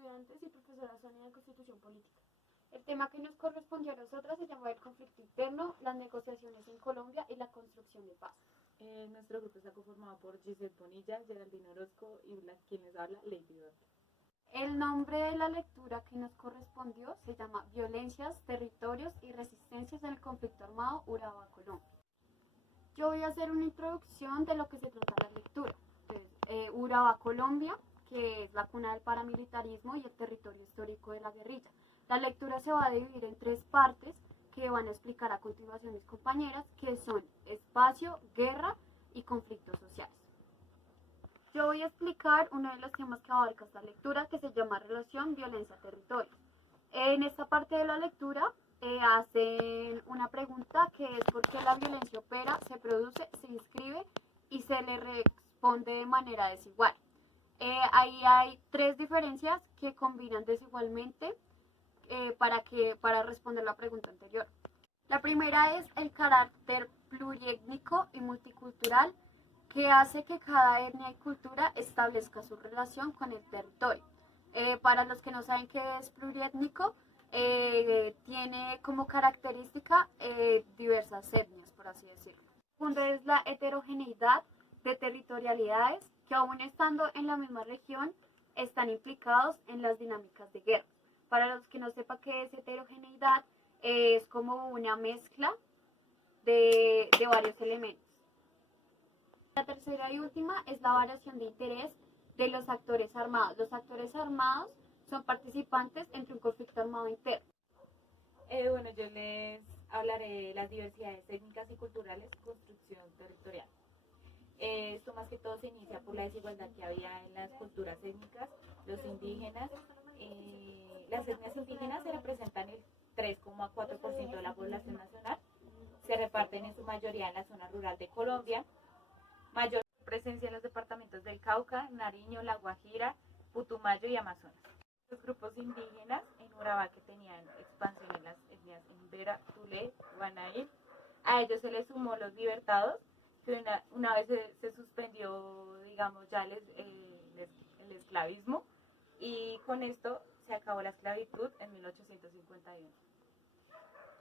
estudiantes y profesora Sonia de Constitución Política. El tema que nos correspondió a nosotras se llama el conflicto interno, las negociaciones en Colombia y la construcción de paz. Nuestro grupo está conformado por Giselle Bonilla, Geraldine Orozco y quien les habla, Lady Duarte. El nombre de la lectura que nos correspondió se llama Violencias, Territorios y Resistencias en el Conflicto Armado Urabá-Colombia. Yo voy a hacer una introducción de lo que se trata la lectura. Entonces, Urabá-Colombia, que es la cuna del paramilitarismo y el territorio histórico de la guerrilla. La lectura se va a dividir en tres partes que van a explicar a continuación mis compañeras, que son espacio, guerra y conflictos sociales. Yo voy a explicar uno de los temas que abarca esta lectura, que se llama relación violencia-territorio. En esta parte de la lectura hacen una pregunta que es por qué la violencia opera, se produce, se inscribe y se le responde de manera desigual. Ahí hay tres diferencias que combinan desigualmente para responder la pregunta anterior. La primera es el carácter pluriétnico y multicultural que hace que cada etnia y cultura establezca su relación con el territorio. Para los que no saben qué es pluriétnico, tiene como característica diversas etnias, por así decirlo. El segundo es la heterogeneidad de territorialidades que aún estando en la misma región están implicados en las dinámicas de guerra. Para los que no sepan qué es heterogeneidad, es como una mezcla de varios elementos. La tercera y última es la variación de interés de los actores armados. Los actores armados son participantes entre un conflicto armado interno. Bueno, yo les hablaré de las diversidades étnicas y culturales, construcción territorial. Esto más que todo se inicia por la desigualdad que había en las culturas étnicas, los indígenas. Las etnias indígenas se representan el 3,4% de la población nacional, se reparten en su mayoría en la zona rural de Colombia, mayor presencia en los departamentos del Cauca, Nariño, La Guajira, Putumayo y Amazonas. Los grupos indígenas en Urabá que tenían expansión en las etnias Embera, Tulé, Guanaír, a ellos se les sumó los libertados, que una vez se suspendió, digamos, ya el esclavismo, y con esto se acabó la esclavitud en 1851.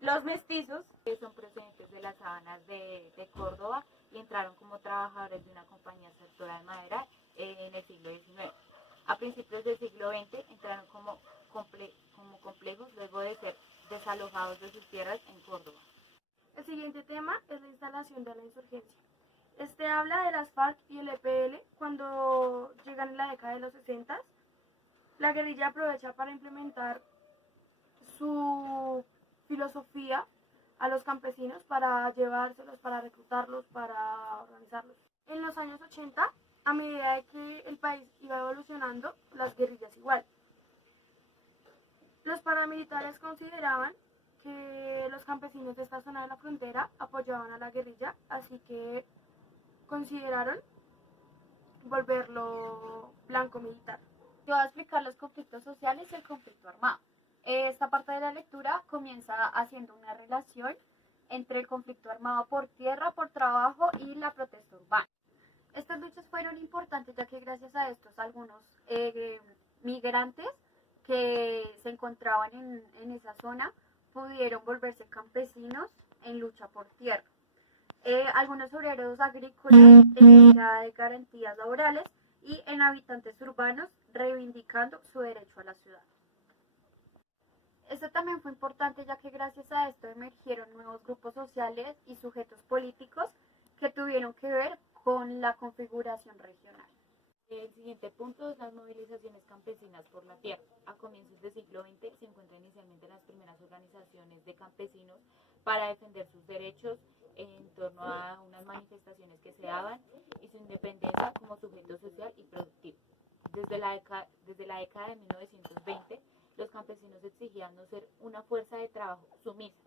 Los mestizos, que son procedentes de las sabanas de Córdoba y entraron como trabajadores de una compañía extractora de madera en el siglo XIX. A principios del siglo XX entraron como complejos luego de ser desalojados de sus tierras en Córdoba. El siguiente tema es la instalación de la insurgencia. Este habla de las FARC y el EPL cuando llegan en la década de los 60. La guerrilla aprovecha para implementar su filosofía a los campesinos para llevárselos, para reclutarlos, para organizarlos. En los años 80, a medida de que el país iba evolucionando, las guerrillas igual. Los paramilitares consideraban que los campesinos de esta zona de la frontera apoyaban a la guerrilla, así que consideraron volverlo blanco militar. Yo voy a explicar los conflictos sociales y el conflicto armado. Esta parte de la lectura comienza haciendo una relación entre el conflicto armado por tierra, por trabajo y la protesta urbana. Estas luchas fueron importantes ya que gracias a estos algunos migrantes que se encontraban en esa zona pudieron volverse campesinos en lucha por tierra. Algunos obreros agrícolas en búsqueda de garantías laborales y en habitantes urbanos reivindicando su derecho a la ciudad. Esto también fue importante ya que gracias a esto emergieron nuevos grupos sociales y sujetos políticos que tuvieron que ver con la configuración regional. El siguiente punto es las movilizaciones campesinas por la tierra. A comienzos del siglo XX se encuentran inicialmente las primeras organizaciones de campesinos para defender sus derechos en torno a unas manifestaciones que se daban y su independencia como sujeto social y productivo. Desde la década de 1920, los campesinos exigían no ser una fuerza de trabajo sumisa,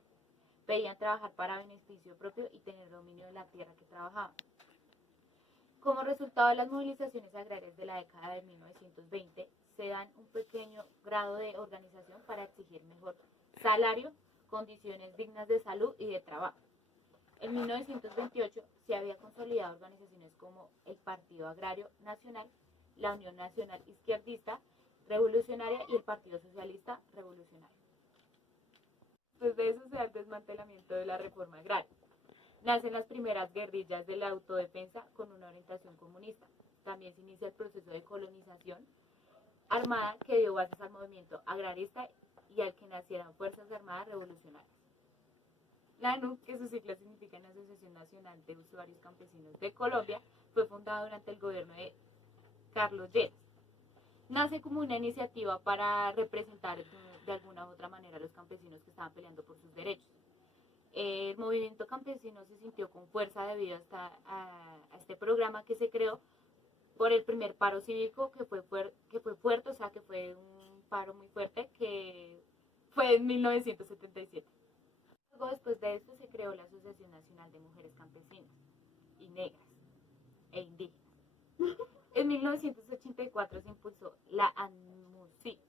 pedían trabajar para beneficio propio y tener dominio de la tierra que trabajaban. Como resultado de las movilizaciones agrarias de la década de 1920, se dan un pequeño grado de organización para exigir mejor salario, condiciones dignas de salud y de trabajo. En 1928 se había consolidado organizaciones como el Partido Agrario Nacional, la Unión Nacional Izquierdista, Revolucionaria y el Partido Socialista Revolucionario. Después de eso se da el desmantelamiento de la reforma agraria. Nacen las primeras guerrillas de la autodefensa con una orientación comunista. También se inicia el proceso de colonización armada que dio bases al movimiento agrarista y al que nacieran Fuerzas Armadas Revolucionarias. La ANU, que sus siglas significan Asociación Nacional de Usuarios Campesinos de Colombia, fue fundada durante el gobierno de Carlos Lleras. Nace como una iniciativa para representar de alguna u otra manera a los campesinos que estaban peleando por sus derechos. El movimiento campesino se sintió con fuerza debido a este programa que se creó por el primer paro cívico que fue fuerte, o sea que fue un paro muy fuerte, que fue en 1977. Luego, después de esto, se creó la Asociación Nacional de Mujeres Campesinas y Negras e Indígenas. En 1984 se impulsó la ANMUSI,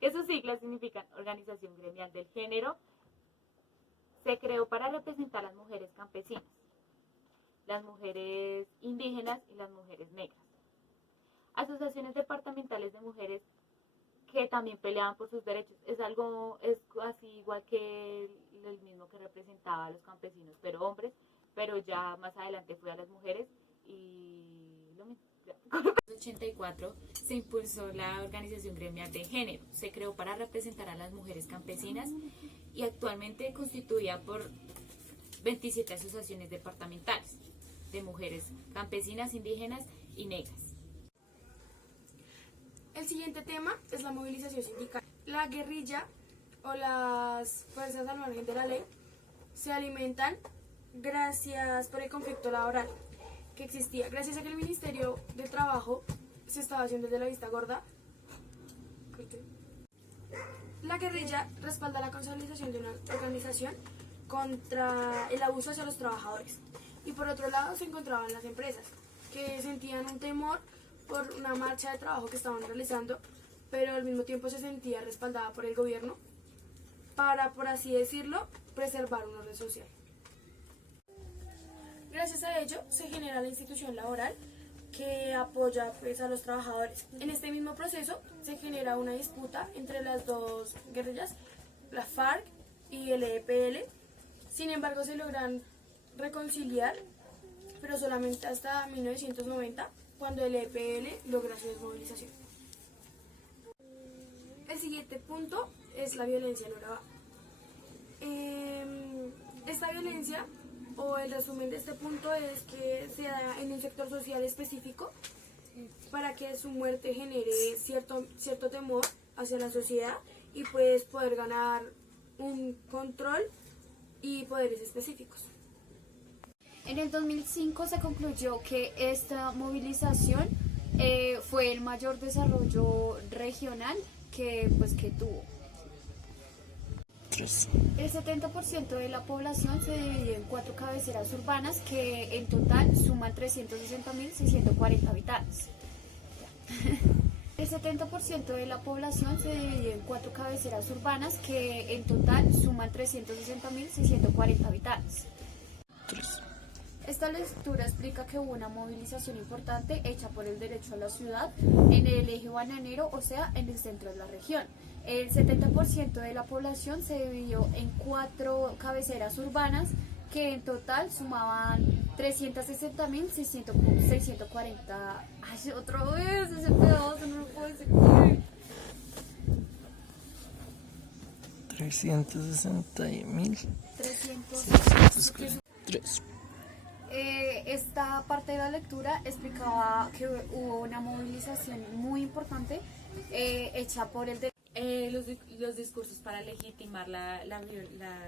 que sus siglas significan Organización Gremial del Género. Se creó para representar a las mujeres campesinas, las mujeres indígenas y las mujeres negras. Asociaciones departamentales de mujeres que también peleaban por sus derechos. Es así igual que el mismo que representaba a los campesinos, pero hombres, pero ya más adelante fue a las mujeres y lo mismo. En 1984 se impulsó la Organización Gremial de Género. Se creó para representar a las mujeres campesinas y actualmente constituida por 27 asociaciones departamentales de mujeres campesinas, indígenas y negras. El siguiente tema es la movilización sindical. La guerrilla o las fuerzas al margen de la ley se alimentan gracias por el conflicto laboral que existía, gracias a que el Ministerio de Trabajo se estaba haciendo desde la vista gorda. La guerrilla respalda la consolidación de una organización contra el abuso hacia los trabajadores. Y por otro lado se encontraban las empresas, que sentían un temor por una marcha de trabajo que estaban realizando, pero al mismo tiempo se sentía respaldada por el gobierno para, por así decirlo, preservar un orden social. Gracias a ello se genera la institución laboral que apoya pues, a los trabajadores. En este mismo proceso se genera una disputa entre las dos guerrillas, la FARC y el EPL. Sin embargo, se logran reconciliar, pero solamente hasta 1990, cuando el EPL logra su desmovilización. El siguiente punto es la violencia en Urabá. Esta violencia, o el resumen de este punto, es que se da en un sector social específico para que su muerte genere cierto temor hacia la sociedad y pues poder ganar un control y poderes específicos. En el 2005 se concluyó que esta movilización fue el mayor desarrollo regional que tuvo. El 70% de la población se divide en 4 cabeceras urbanas que en total suman 360.640 habitantes. El 70% de la población se divide en 4 cabeceras urbanas que en total suman 360.640 habitantes. Esta lectura explica que hubo una movilización importante hecha por el derecho a la ciudad en el eje bananero, o sea, en el centro de la región. El 70% de la población se dividió en 4 cabeceras urbanas que en total sumaban 360.640. ¡Ay, otra vez! Ese pedazo no lo puedo decir. 360.603. Esta parte de la lectura explicaba que hubo una movilización muy importante hecha por el los discursos para legitimar la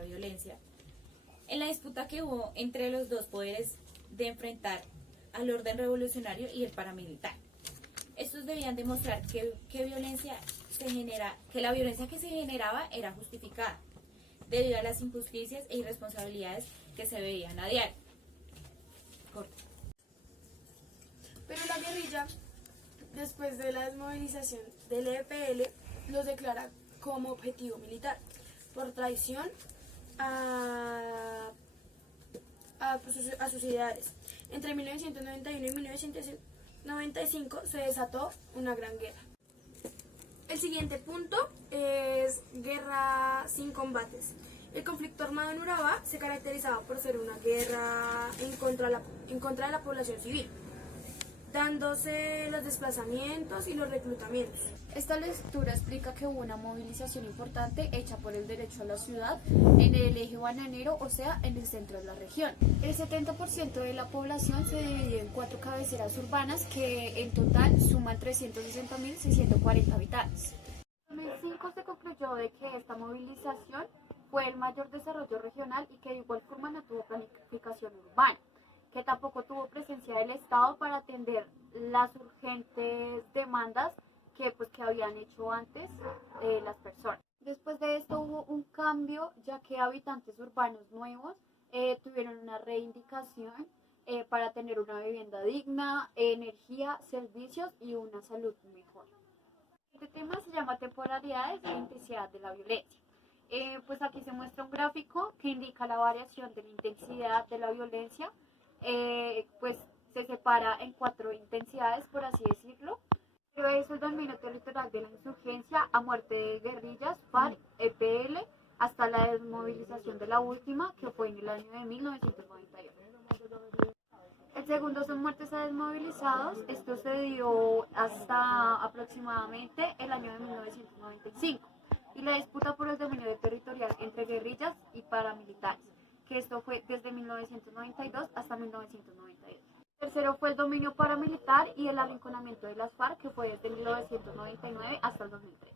violencia. En la disputa que hubo entre los dos poderes de enfrentar al orden revolucionario y el paramilitar. Estos debían demostrar que la violencia que se generaba era justificada, debido a las injusticias e irresponsabilidades que se veían a diario. Pero la guerrilla, después de la desmovilización del EPL, los declara como objetivo militar por traición a sus ideales. Entre 1991 y 1995 se desató una gran guerra. El siguiente punto es guerra sin combates. El conflicto armado en Urabá se caracterizaba por ser una guerra en contra de la población civil, dándose los desplazamientos y los reclutamientos. Esta lectura explica que hubo una movilización importante hecha por el derecho a la ciudad en el eje bananero, o sea, en el centro de la región. El 70% de la población se dividió en 4 cabeceras urbanas que en total suman 360.640 habitantes. En 2005 se concluyó de que esta movilización fue el mayor desarrollo regional y que de igual forma no tuvo planificación urbana, que tampoco tuvo presencia del Estado para atender las urgentes demandas que habían hecho antes las personas. Después de esto hubo un cambio, ya que habitantes urbanos nuevos tuvieron una reivindicación para tener una vivienda digna, energía, servicios y una salud mejor. Este tema se llama temporalidades e intensidad de la violencia. Pues aquí se muestra un gráfico que indica la variación de la intensidad de la violencia. Pues se separa en 4 intensidades, por así decirlo. Pero es el dominio territorial de la insurgencia a muerte de guerrillas, FARC, EPL, hasta la desmovilización de la última, que fue en el año de 1998. El segundo son muertes a desmovilizados. Esto se dio hasta aproximadamente el año de 1995. Y la disputa por el dominio territorial entre guerrillas y paramilitares, que esto fue desde 1992 hasta 1992. El tercero fue el dominio paramilitar y el arrinconamiento de las FARC, que fue desde 1999 hasta el 2003.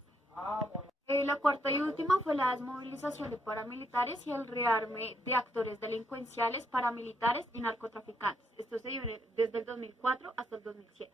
La cuarta y última fue la desmovilización de paramilitares y el rearme de actores delincuenciales, paramilitares y narcotraficantes. Esto se dio desde el 2004 hasta el 2007.